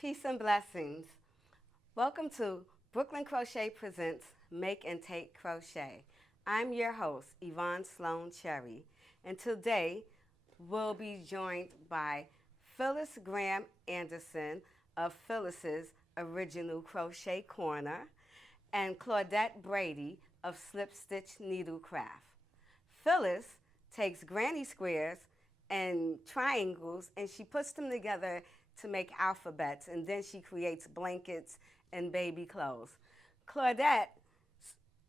Peace and blessings. Welcome to Brooklyn Crochet Presents Make and Take Crochet. I'm your host, Yvonne Sloan Cherry, and today we'll be joined by Phyllis Graham Anderson of Phyllis's Original Crochet Corner and Claudette Brady of Slip Stitch Needlecraft. Phyllis takes granny squares and triangles and she puts them together to make alphabets, and then she creates blankets and baby clothes. Claudette,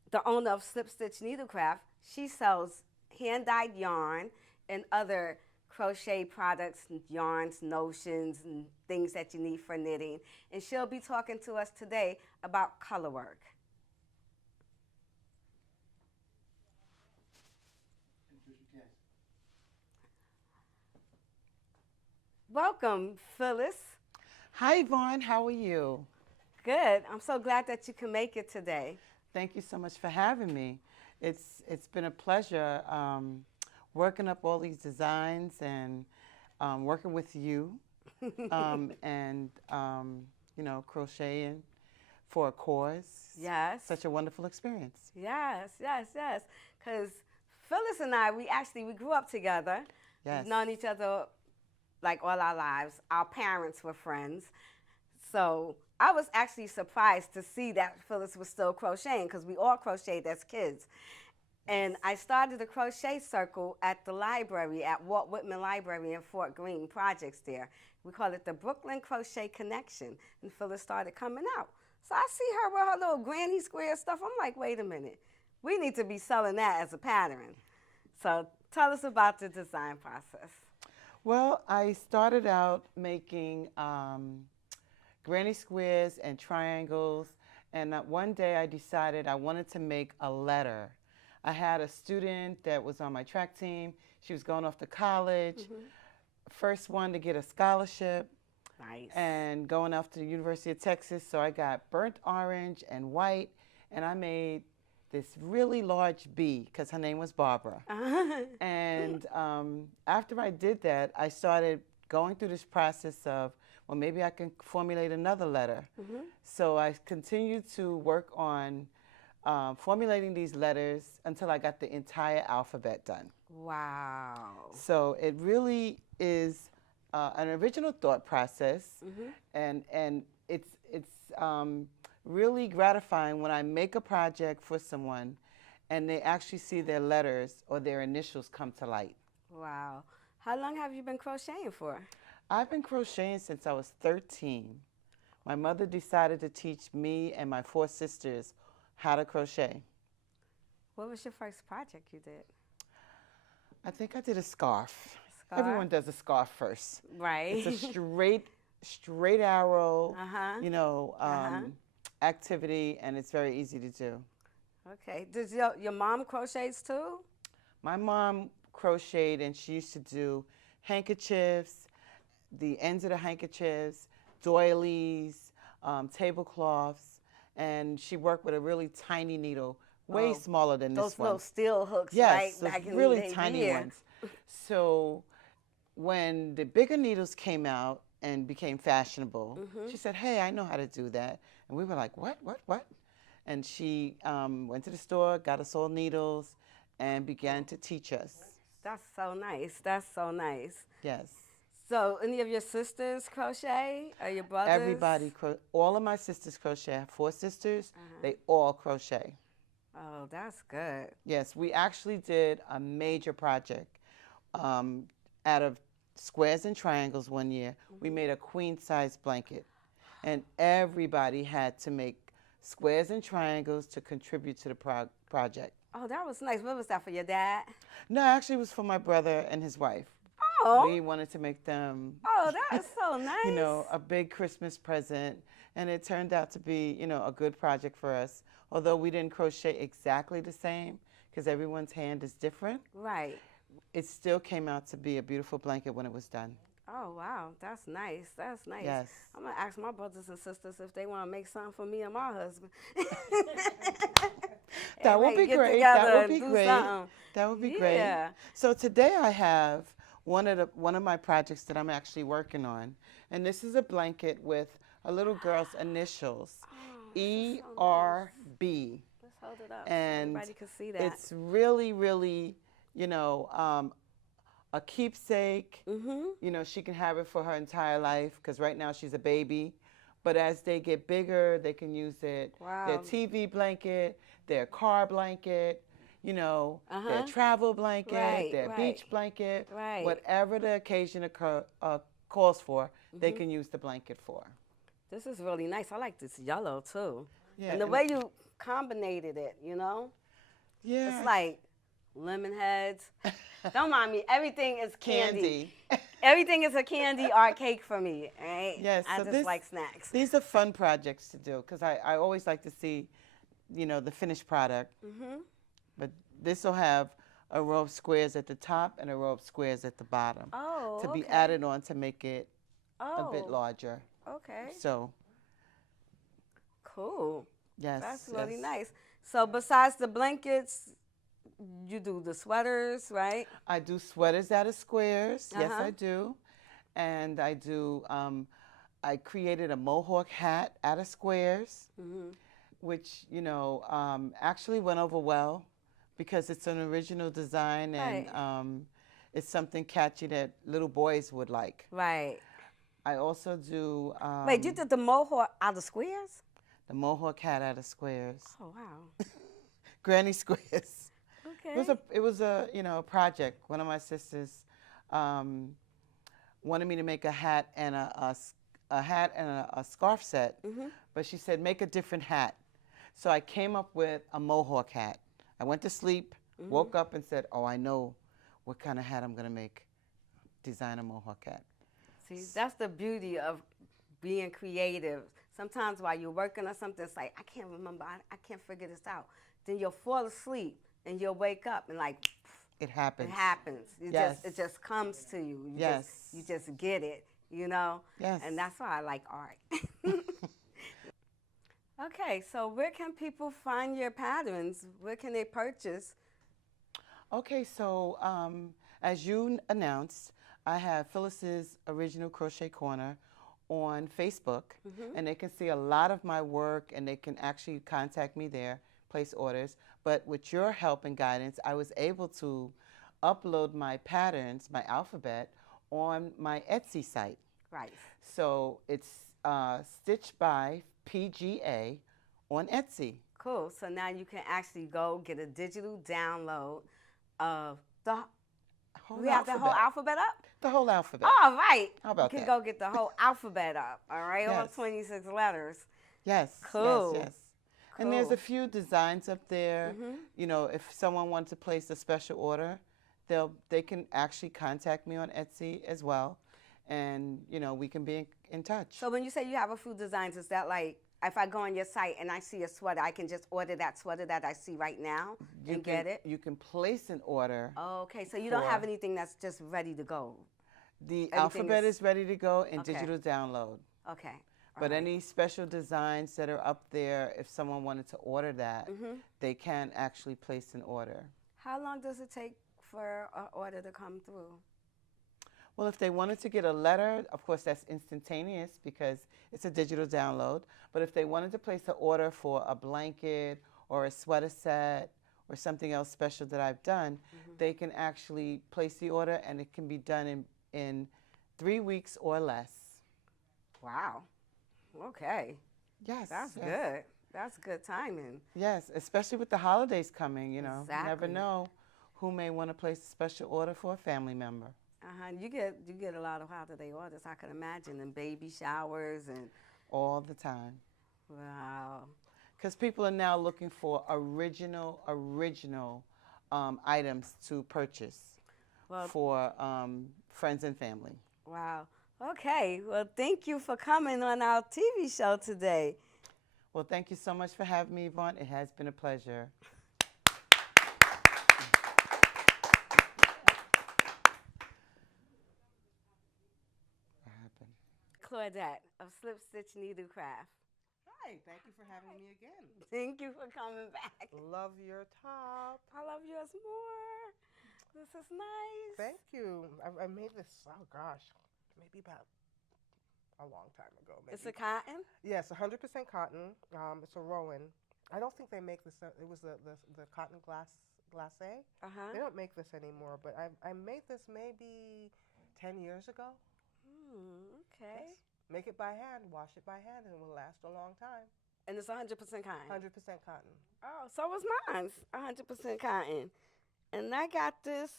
the owner of Slip Stitch Needlecraft, she sells hand-dyed yarn and other crochet products, yarns, notions, and things that you need for knitting. And she'll be talking to us today about color work. Welcome, Phyllis. Hi, Yvonne. How are you? Good. I'm so glad that you can make it today. Thank you so much for having me. It's been a pleasure working up all these designs and working with you and crocheting for a cause. Yes. Such a wonderful experience. Yes. Because Phyllis and I, we grew up together. Yes. We've known each other like all our lives. Our parents were friends. So I was actually surprised to see that Phyllis was still crocheting because we all crocheted as kids. And I started a crochet circle at the library, at Walt Whitman Library in Fort Greene, projects there. We call it the Brooklyn Crochet Connection. And Phyllis started coming out. So I see her with her little granny square stuff. I'm like, wait a minute. We need to be selling that as a pattern. So tell us about the design process. Well, I started out making granny squares and triangles, and one day I decided I wanted to make a letter. I had a student that was on my track team. She was going off to college, first one to get a scholarship. Nice. And going off to the University of Texas, so I got burnt orange and white, and I made this really large bee because her name was Barbara. And after I did that, I started going through this process of, well, maybe I can formulate another letter. So I continued to work on formulating these letters until I got the entire alphabet done. Wow. So it really is an original thought process, and it's really gratifying when I make a project for someone and they actually see their letters or their initials come to light. Wow. How long have you been crocheting for? I've been crocheting since I was 13. My mother decided to teach me and my 4 sisters how to crochet. What was your first project you did? I think I did a scarf. Scarf? Everyone does a scarf first. Right. It's a straight arrow, activity, and it's very easy to do. Okay. Does your mom crochets too? My mom crocheted, and she used to do handkerchiefs, the ends of the handkerchiefs, doilies, tablecloths, and she worked with a really tiny needle, way smaller than this one. Those little steel hooks, yes, right? Back in really the day. tiny Yeah. ones. So when the bigger needles came out and became fashionable, she said, hey, I know how to do that. And we were like, what? And she went to the store, got us all needles, and began to teach us. That's so nice. That's so nice. Yes. So any of your sisters crochet? Or your brothers? Everybody, all of my sisters crochet. I have 4 sisters. They all crochet. Oh, that's good. Yes, we actually did a major project out of squares and triangles one year. We made a queen-size blanket, and everybody had to make squares and triangles to contribute to the project. Oh, that was nice. What was that, for your dad? No, actually it was for my brother and his wife. Oh. We wanted to make them, Oh, that is so nice. a big Christmas present, and it turned out to be, a good project for us. Although we didn't crochet exactly the same, because everyone's hand is different. Right. It still came out to be a beautiful blanket when it was done. Oh, wow. That's nice. That's nice. Yes. I'm going to ask my brothers and sisters if they want to make something for me and my husband. That would be great. That would be great. That would be great. So today I have one of my projects that I'm actually working on. And this is a blanket with a little girl's initials, ERB. Let's hold it up so And everybody can see that. it's really, really, you know, a keepsake. You know, she can have it for her entire life because right now she's a baby. But as they get bigger, they can use it. Wow. Their TV blanket, their car blanket, you know, their travel blanket, their beach blanket, whatever the occasion calls for, they can use the blanket for. This is really nice. I like this yellow too. Yeah, and the way you combinated it, you know? Yeah. It's like lemon heads. Don't mind me. Everything is candy. Candy. Everything is a candy or cake for me. Right? Yes. I So just like snacks. These are fun projects to do because I always like to see, you know, the finished product. But this will have a row of squares at the top and a row of squares at the bottom to be added on to make it a bit larger. Okay. So. Cool. Yes. That's really nice. So besides the blankets, you do the sweaters, right? I do sweaters out of squares. Yes, I do. And I do, I created a mohawk hat out of squares, which, you know, actually went over well because it's an original design and it's something catchy that little boys would like. Right. I also do... Wait, you did the mohawk out of squares? The mohawk hat out of squares. Oh, wow. Granny squares. Okay. It was a you know, a project. One of my sisters wanted me to make a hat and a scarf set, but she said make a different hat. So I came up with a mohawk hat. I went to sleep, woke up and said, "Oh, I know what kind of hat I'm gonna make. Design a mohawk hat." See, that's the beauty of being creative. Sometimes while you're working on something, it's like, I can't remember, I can't figure this out. Then you'll fall asleep and you'll wake up and like, it happens. It happens. It just comes to you. You just get it, you know? Yes. And that's why I like art. Okay, so where can people find your patterns? Where can they purchase? Okay, so as you announced, I have Phyllis's Original Crochet Corner on Facebook, and they can see a lot of my work, and they can actually contact me there, place orders. But with your help and guidance, I was able to upload my patterns, my alphabet, on my Etsy site. Right. So it's Stitch by PGA on Etsy. Cool. So now you can actually go get a digital download of the Whole we have the whole alphabet up? The whole alphabet. All right. How about you that? can go get the whole alphabet up, all right? All Yes. 26 letters. Yes. Cool. Yes, yes. And there's a few designs up there. You know, if someone wants to place a special order, they can actually contact me on Etsy as well. And, you know, we can be in touch. So when you say you have a few designs, is that like, if I go on your site and I see a sweater, I can just order that sweater that I see right now and get it? You can place an order. Oh, okay, so you don't have anything that's just ready to go? The alphabet is ready to go in digital download. Okay. But any special designs that are up there, if someone wanted to order that, they can actually place an order. How long does it take for an order to come through? Well, if they wanted to get a letter, of course, that's instantaneous because it's a digital download. But if they wanted to place an order for a blanket or a sweater set or something else special that I've done, they can actually place the order, and it can be done in 3 weeks or less. Wow. Okay. Yes. That's good. That's good timing. Yes, especially with the holidays coming, you know. Exactly. You never know who may want to place a special order for a family member. You get a lot of holiday orders, I can imagine, and baby showers and all the time. Wow. Because people are now looking for original items to purchase for friends and family. Wow. Okay. Well, thank you for coming on our TV show today. Well, thank you so much for having me, Yvonne. It has been a pleasure. Claudette of Slip Stitch Needlecraft. Hi, thank you for having me again. Thank you for coming back. Love your top. I love yours more. This is nice. Thank you. I made this, oh gosh, maybe about a long time ago. Maybe. It's a cotton? Yes, 100% cotton. It's a Rowan. I don't think they make this. It was the cotton glacé. Uh-huh. They don't make this anymore, but I made this maybe 10 years ago. Okay. Yes. Make it by hand, wash it by hand, and it will last a long time. And it's 100% cotton? 100% cotton. Oh, so was mine. 100% cotton. And I got this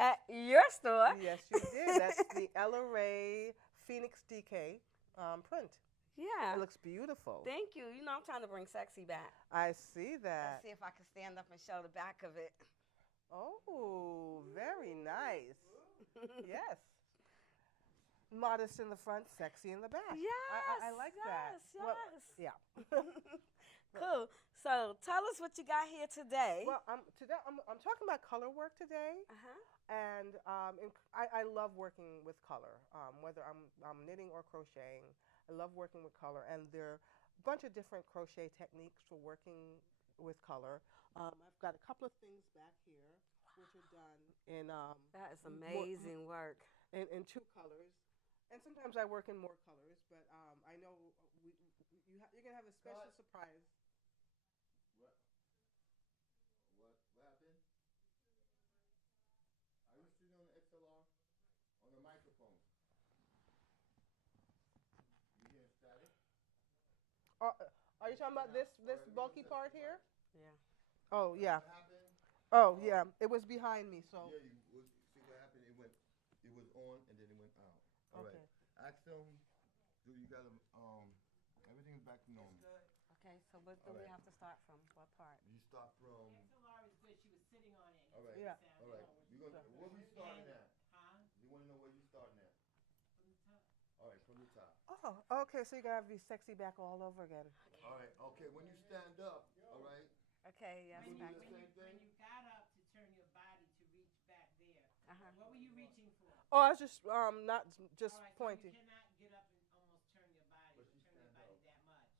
at your store. Yes, you did. That's the Ella Ray Phoenix DK print. Yeah. It looks beautiful. Thank you. You know, I'm trying to bring sexy back. I see Let's that. see if I can stand up and show the back of it. Oh, very nice. Yes. Modest in the front, sexy in the back. Yes. I like that. Yes, Well, yes. yeah. Cool. So tell us what you got here today. Well, today I'm talking about color work today, Uh-huh. and I love working with color. Whether I'm knitting or crocheting, I love working with color, and there are a bunch of different crochet techniques for working with color. I've got a couple of things back here which are done in That is amazing work. in two colors, and sometimes I work in more colors. But I know you're gonna have a special surprise. What happened? Are you sitting on the XLR? On the microphone? You hear static? Are you talking about this bulky part here? Yeah. Oh yeah. What happened? Oh yeah. It was behind me, so. Yeah, see what happened? It was on and then it went out. All right. Okay. Ask them, do you got everything's back to normal. Okay, so what do we have to start from? What part? You start from, XLR is good. She was sitting on it. all right, Yeah. all right. Where we starting at? Huh? You want to know where you starting at? From the top. All right, from the top. Oh, okay. So you're gonna have your sexy back all over again. All right, okay, when you stand up, all right, Okay, yes. You back do the to- same thing? When you got up to turn your body to reach back there, Uh-huh. what were you reaching for? Oh, I was just not just All right, pointing. So you cannot get up and almost turn your body, But you turn your stand body up. that much.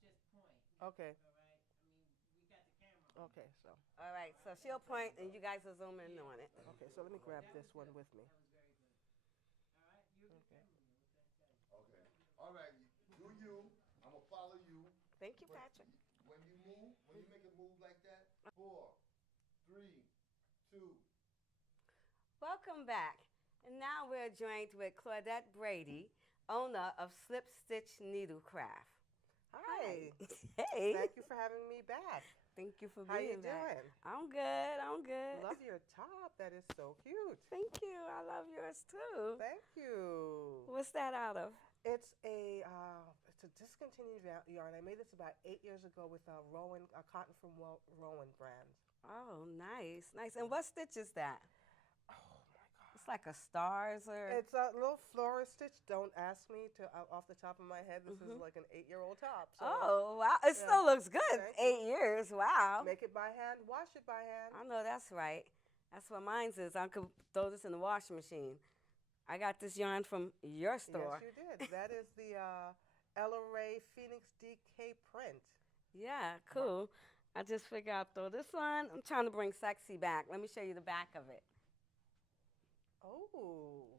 Just point. Okay. All right. I mean, we got the camera. on. Okay. So. All right, so she'll point and you guys will zoom in on it. Okay. So let me grab this one with me. That was very good. All right. You're a good Okay. cameraman. What can I tell you? okay. All right, do you, I'm gonna follow you. Thank you, Patrick. When you move, when you make a move like that, 4, 3, 2. Welcome back. And now we're joined with Claudette Brady, owner of Slip Stitch Needlecraft. Hi. Hey. Thank you for having me back. Thank you for How being you back. doing? I'm good. I'm good. Love your top. That is so cute. Thank you. I love yours too. Thank you. What's that out of? It's a discontinued yarn. I made this about 8 years ago with a cotton from Rowan brand. Oh, nice, nice. And what stitch is that? Oh my God. It's like a stars or. It's a little florist stitch. Don't ask me to off the top of my head. This is like an 8-year-old top. So Oh wow! It still looks good. Thank you. 8 years. Wow. make it by hand, wash it by hand. I know that's right. That's what mine's is. I could throw this in the washing machine. I got this yarn from your store. Yes, you did. That is the Ella Ray Phoenix DK print. Yeah, cool. I just figured I'd throw this on. I'm trying to bring sexy back. Let me show you the back of it. Oh,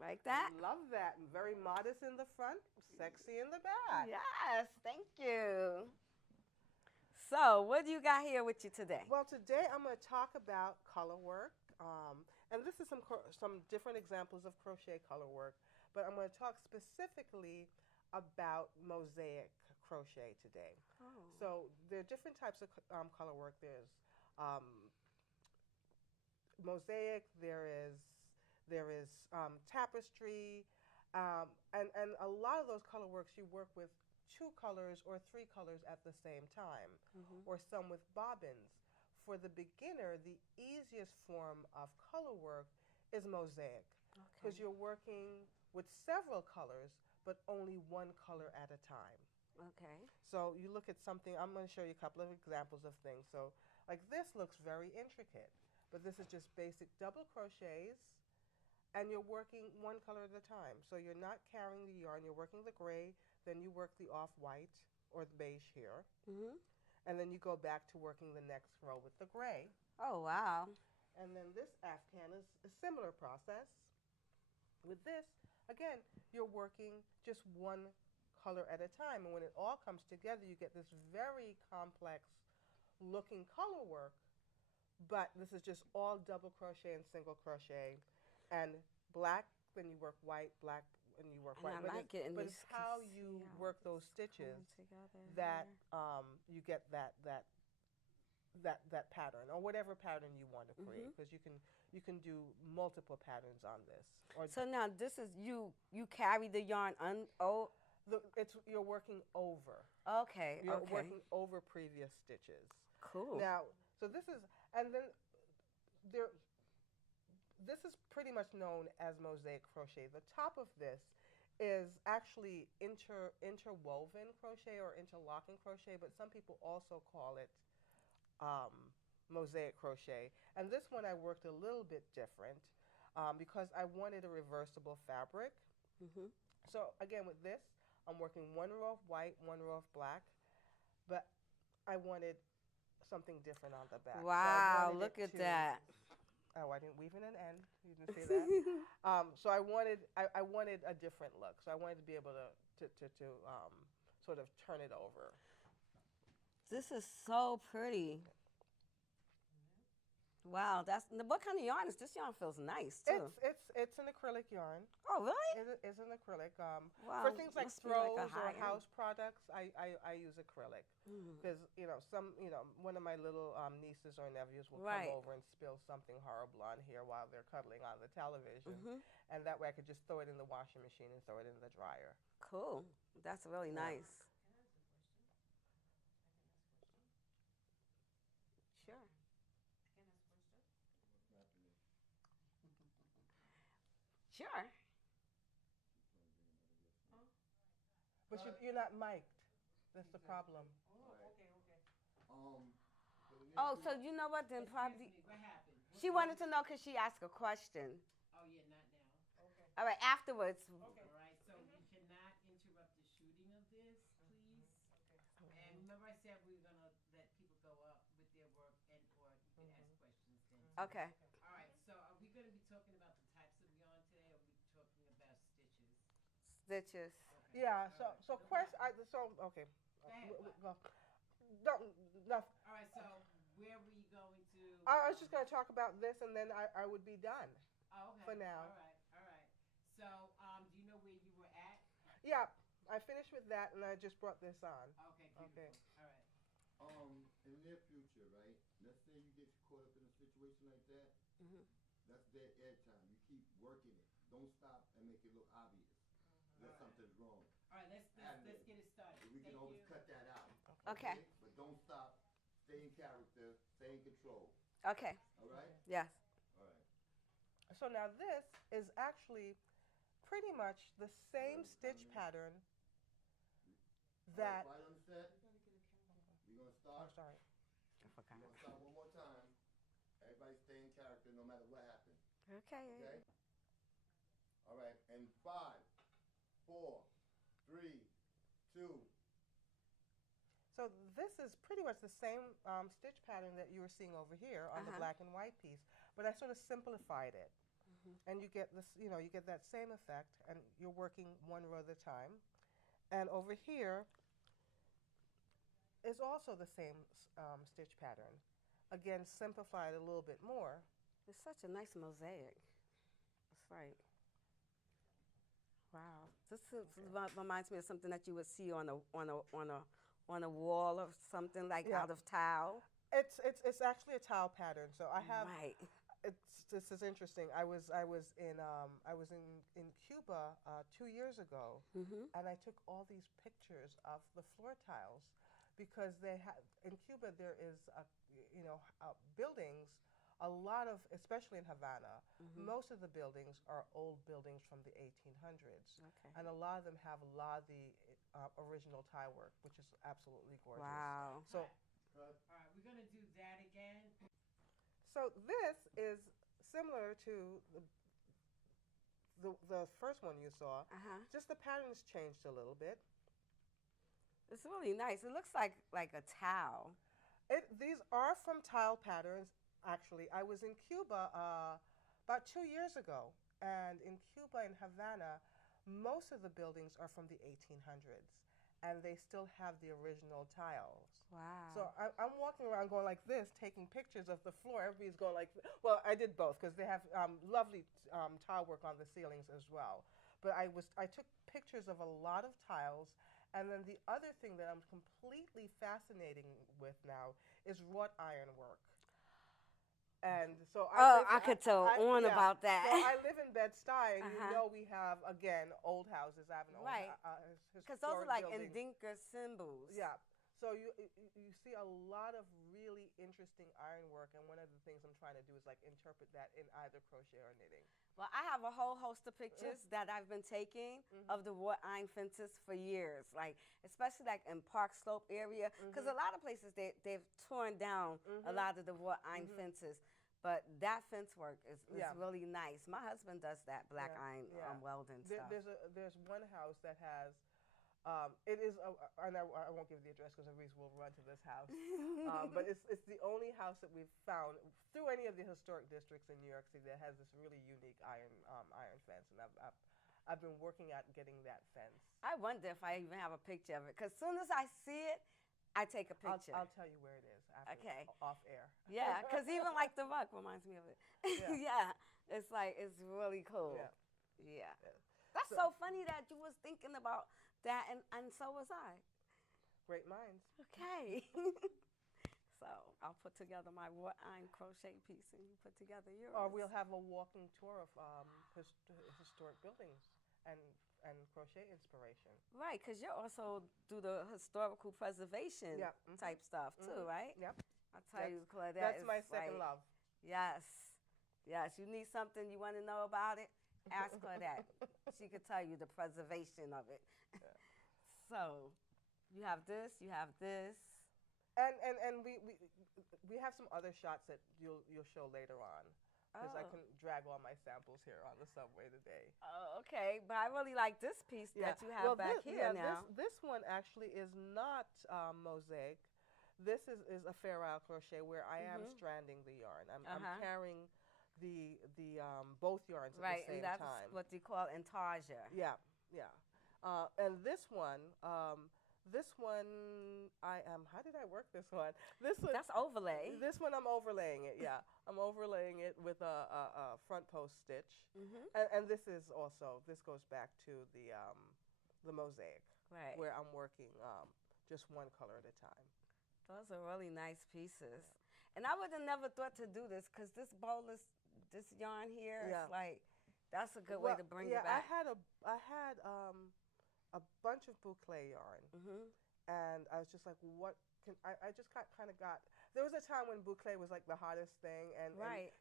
Like that? love that. Very modest in the front, sexy in the back. Yes, thank you. So, what do you got here with you today? Well, today I'm going to talk about color work, and this is some different examples of crochet color work, but I'm going to talk specifically about mosaic crochet today. Oh. So there are different types of color work. There's mosaic. There is tapestry, and a lot of those color works you work with 2 colors or 3 colors at the same time, or some with bobbins. For the beginner, the easiest form of color work is mosaic, because you're working with several colors, but only one color at a time. Okay. So you look at something, I'm going to show you a couple of examples of things. So like this looks very intricate, but this is just basic double crochets, and you're working one color at a time. So you're not carrying the yarn, you're working the gray, then you work the off-white or the beige here, Mhm. and then you go back to working the next row with the gray. Oh wow. And then this Afghan is a similar process. With this, again, you're working just one color at a time. And when it all comes together, you get this very complex looking color work. But this is just all double crochet and single crochet. And black, then you work white, black, and you work And white. I But like getting but these. it's how see you how work those it's stitches coming together that here. you get that pattern or whatever pattern you want to create, because you can do multiple patterns on this. Or So now this is you carry the yarn you're working over. okay. You're Okay. working over previous stitches. Cool. Now, so this is, and then there. This is pretty much known as mosaic crochet. The top of this is actually interwoven crochet or interlocking crochet, but some people also call it mosaic crochet. And this one I worked a little bit different because I wanted a reversible fabric. So again, with this, I'm working one row of white, one row of black, but I wanted something different on the back. So I Wow, wanted look it at to- that. Oh, I didn't weave in an end. You didn't see that. So I wanted a different look. So I wanted to be able to sort of turn it over. This is so pretty. Wow, what kind of yarn is this? Yarn feels nice too. It's an acrylic yarn. Oh, really? It's an acrylic. Wow, For things like must be like a throws or high-end. house products, I use acrylic because one of my little nieces or nephews will Right. come over and spill something horrible on here while they're cuddling on the television, and that way I could just throw it in the washing machine and throw it in the dryer. Cool. That's really nice. Sure. Sure. But you're not mic'd. That's the problem. For the next Oh, week- so you know what? Then probably What happened? she wanted to know because she asked a question. Oh, yeah, not now. All right, afterwards. All right, so we cannot interrupt the shooting of this, please. And remember I said we were gonna let people go up with their work and or you can ask questions then. Okay. All right, so are we gonna be talking about the types of yarn today or are we talking about stitches? Stitches. Yeah. So okay. Go ahead, what? Go. No. All right, so where were you going to? I was just going to talk about this, and then I would be done. Oh, okay. for now. All right. So, do you know where you were at? Yeah, I finished with that, and I just brought this on. Okay, beautiful. Okay. All right. In the near future, right? Let's say you get caught up in a situation like that. That's dead air time. You keep working it. Don't stop and make it look obvious that something's wrong. All right, let's get it started. We can Thank always you. cut that out. Okay. But don't stop. Stay in character. Stay in control. Okay. All right? Yes. All right. So now this is actually pretty much the same stitch pattern that. Right on the set. We're going to Oh, start. sorry. We're going to start one more time. Everybody stay in character no matter what happens. Okay. Okay? All right. And 5, 4, 3, 2. So this is pretty much the same stitch pattern that you were seeing over here on the black and white piece, but I sort of simplified it, and you get this. You get that same effect, and you're working one row at a time. And over here is also the same stitch pattern. Again, simplified a little bit more. It's such a nice mosaic. That's right. Wow. Reminds me of something that you would see on a wall or something like Yeah. out of tile. It's actually a tile pattern. So I have. Right. This is interesting. I was in Cuba 2 years ago, and I took all these pictures of the floor tiles because they have in Cuba there is buildings. A lot of, especially in Havana, most of the buildings are old buildings from the 1800s, Okay. and a lot of them have a lot of the original tile work, which is absolutely gorgeous. Wow. So. All right, we're gonna do that again. So this is similar to the first one you saw. Just the pattern's changed a little bit. It's really nice. It looks like a towel. These are from tile patterns. actually. I was in Cuba about 2 years ago, and in Cuba, in Havana, most of the buildings are from the 1800s, and they still have the original tiles. Wow. So I'm walking around going like this, taking pictures of the floor. Everybody's going like, well, I did both because they have lovely tile work on the ceilings as well. But I took pictures of a lot of tiles, and then the other thing that I'm completely fascinating with now is wrought iron work. And so I could tell on yeah. about that. So I live in Bed-Stuy, and you Uh-huh. know we have, again, old houses. I have an old Right. Because those are like building. Ndinka symbols. Yeah. So you see a lot of really interesting ironwork, and one of the things I'm trying to do is like interpret that in either crochet or knitting. Well, I have a whole host of pictures that I've been taking of the wrought iron fences for years, like especially like in Park Slope area, because a lot of places they've torn down a lot of the wrought iron fences. But that fence work is Yeah. really nice. My husband does that black Yeah, iron yeah. welding stuff. There's one house that has, it is, and I won't give the address because Reese will run to this house. But it's the only house that we've found through any of the historic districts in New York City that has this really unique iron fence, and I've been working at getting that fence. I wonder if I even have a picture of it, because as soon as I see it, I take a picture. I'll tell you where it is after, Okay. off air. Yeah, because even like the rug reminds me of it. Yeah. Yeah, it's like, it's really cool. Yeah. Yeah. Yeah. That's so funny that you was thinking about that, and so was I. Great minds. Okay. So I'll put together my wrought iron crochet piece, and you put together yours. Or we'll have a walking tour of historic buildings and crochet inspiration. Right, because you also do the historical preservation Yeah. type stuff too, right? Yep. I tell you, Claire, That's my second love. Yes. Yes. You need something you want to know about it? Ask her that. She could tell you the preservation of it. So you have this, you have this. And we have some other shots that you'll show later on. Because I couldn't drag all my samples here on the subway today. Oh, okay. But I really like this piece that you have back here now. This one actually is not mosaic. This is a fair isle crochet where I am stranding the yarn. I'm carrying the both yarns at the same time. Right, and time. that's what you call intarsia. Yeah, yeah. And this one I am. How did I work this one? This one. That's overlay. This one I'm overlaying it. Yeah, I'm overlaying it with a front post stitch. And this is also, this goes back to the mosaic, Right. where I'm working just one color at a time. Those are really nice pieces. And I would have never thought to do this because this this yarn here, Yeah. it's like, that's a good way to bring it Yeah, back. I had a bunch of boucle yarn, and I was just like, what can I just kind of got. There was a time when boucle was like the hottest thing, and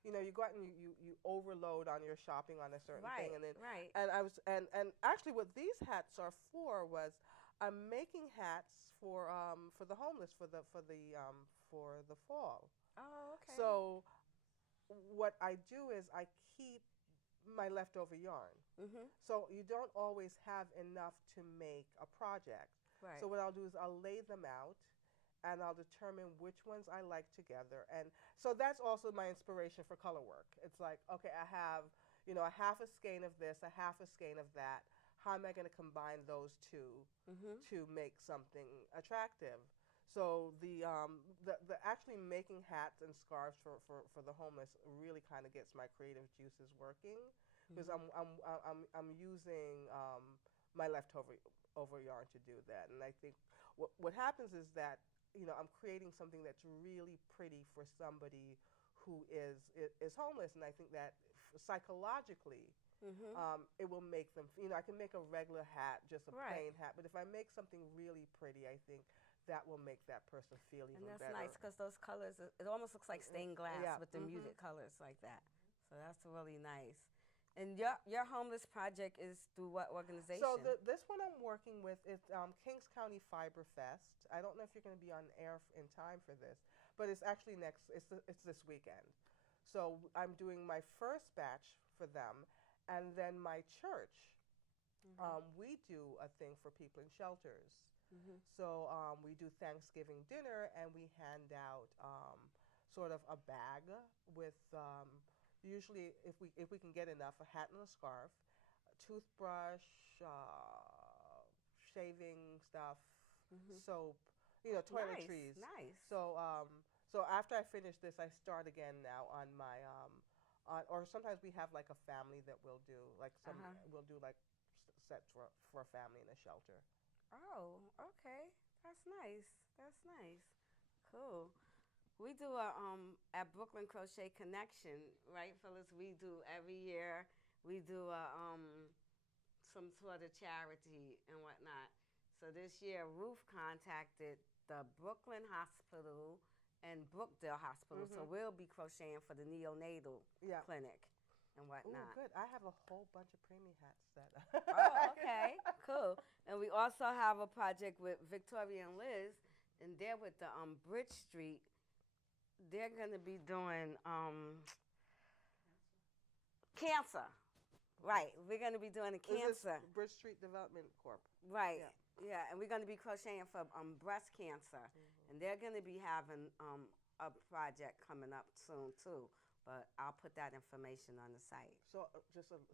you know, you go out and you overload on your shopping on a certain thing, and then and I was and actually what these hats are for was I'm making hats for the homeless for the fall. Oh, okay. So what I do is I keep my leftover yarn. So you don't always have enough to make a project. Right. So what I'll do is I'll lay them out, and I'll determine which ones I like together. And so that's also my inspiration for color work. It's like, okay, I have, you know, a half a skein of this, a half a skein of that. How am I going to combine those two to make something attractive? So the actually making hats and scarves for the homeless really kind of gets my creative juices working, because I'm using my leftover yarn to do that. And I think what happens is that, you know, I'm creating something that's really pretty for somebody who is homeless, and I think that psychologically it will make them, you know, I can make a regular hat, just a plain hat, but if I make something really pretty, I think that will make that person feel even better. And that's nice because those colors, it almost looks like stained glass with the muted colors like that. So that's really nice. And your homeless project is through what organization? So this one I'm working with is Kings County Fiber Fest. I don't know if you're going to be on air in time for this, but it's actually it's this weekend. So I'm doing my first batch for them, and then my church, we do a thing for people in shelters. So we do Thanksgiving dinner, and we hand out sort of a bag with usually if we can get enough, a hat and a scarf, a toothbrush, shaving stuff, soap, toiletries. Nice. So after I finish this, I start again now on my or sometimes we have like a family that we'll do like we'll do like sets for a family in a shelter. Oh, okay. That's nice. That's nice. Cool. We do a at Brooklyn Crochet Connection, right, Phyllis? We do every year. We do a some sort of charity and whatnot. So this year, Ruth contacted the Brooklyn Hospital and Brookdale Hospital. So we'll be crocheting for the neonatal clinic and Oh, whatnot. good. I have a whole bunch of preemie hats that. Oh, okay, cool. And we also have a project with Victoria and Liz, and they're with the Bridge Street. They're going to be doing cancer. Right, we're going to be doing the Is this cancer. Bridge Street Development Corp. Right, yeah, and we're going to be crocheting for breast cancer. And they're going to be having a project coming up soon, too. But I'll put that information on the site. So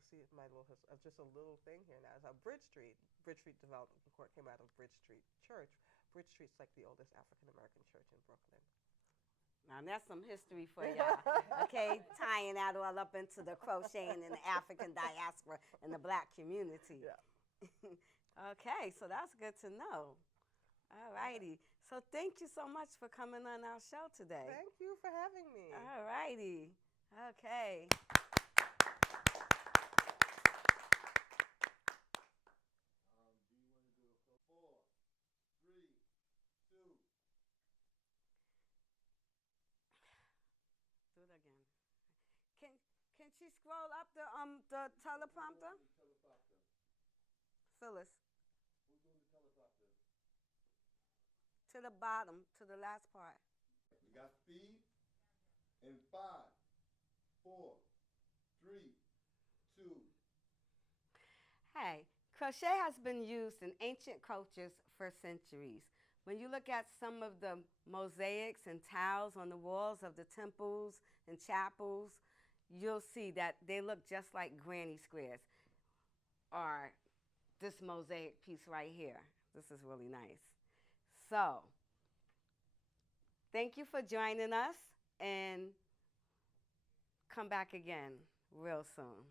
see my little just a little thing here now. So Bridge Street Development Corp came out of Bridge Street Church. Bridge Street's like the oldest African American church in Brooklyn. Now, that's some history for y'all, okay? Tying that all up into the crocheting in the African diaspora and the black community. Yeah. Okay, so that's good to know. All righty. So thank you so much for coming on our show today. Thank you for having me. All righty. Okay. Do it again. Can she scroll up the teleprompter? Phyllis. Who's doing the teleprompter? To the bottom, to the last part. We got speed in 5, 4, 3, 2. Hey, crochet has been used in ancient cultures for centuries. When you look at some of the mosaics and tiles on the walls of the temples and chapels, you'll see that they look just like granny squares, or this mosaic piece right here. This is really nice. So, thank you for joining us, and come back again real soon.